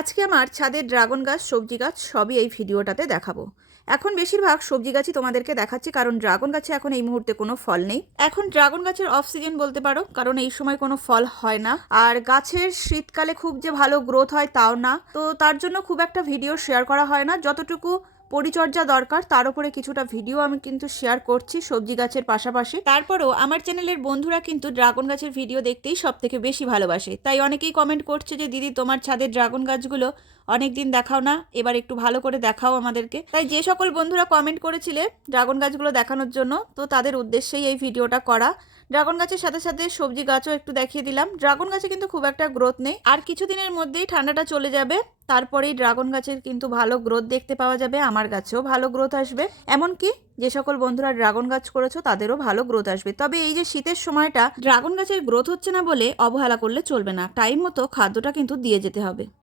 আজকে আমার ছাদের ড্রাগন গাছ, সবজি গাছ সবই এই ভিডিওটাতে দেখাবো। এখন বেশিরভাগ সবজি গাছই তোমাদেরকে দেখাচ্ছি, কারণ ড্রাগন গাছে এখন এই মুহূর্তে কোনো ফল নেই। এখন ড্রাগন গাছের অফ সিজন বলতে পারো, কারণ এই সময় কোনো ফল হয় না। আর গাছের শীতকালে খুব যে ভালো গ্রোথ হয় তাও না, তো তার জন্য খুব একটা ভিডিও শেয়ার করা হয় না। যতটুকু পরিচর্যা দরকার তার উপরে কিছুটা ভিডিও আমি কিন্তু শেয়ার করছি সবজি গাছের পাশাপাশি। তারপরেও আমার চ্যানেলের বন্ধুরা কিন্তু ড্রাগন গাছের ভিডিও দেখতেই সব থেকে বেশি ভালোবাসে। তাই অনেকেই কমেন্ট করছে যে দিদি তোমার ছাদের ড্রাগন গাছগুলো অনেকদিন দেখাও না, এবার একটু ভালো করে দেখাও আমাদেরকে। তাই যে সকল বন্ধুরা কমেন্ট করেছিলে ড্রাগন গাছগুলো দেখানোর জন্য, তো তাদের উদ্দেশ্যেই এই ভিডিওটা করা। ড্রাগন গাছের সাথে সাথে সবজি গাছও একটু দেখিয়ে দিলাম। ড্রাগন গাছে কিন্তু খুব একটা গ্রোথ নেই, আর কিছুদিনের মধ্যেই ঠান্ডাটা চলে যাবে, তারপরেই ড্রাগন গাছের কিন্তু ভালো গ্রোথ দেখতে পাওয়া যাবে। আমার গাছেও ভালো গ্রোথ আসবে, এমনকি যে সকল বন্ধুরা ড্রাগন গাছ করেছো তাদেরও ভালো গ্রোথ আসবে। তবে এই যে শীতের সময়টা ড্রাগন গাছের গ্রোথ হচ্ছে না বলে অবহেলা করলে চলবে না, টাইম মতো খাদ্যটা কিন্তু দিয়ে যেতে হবে।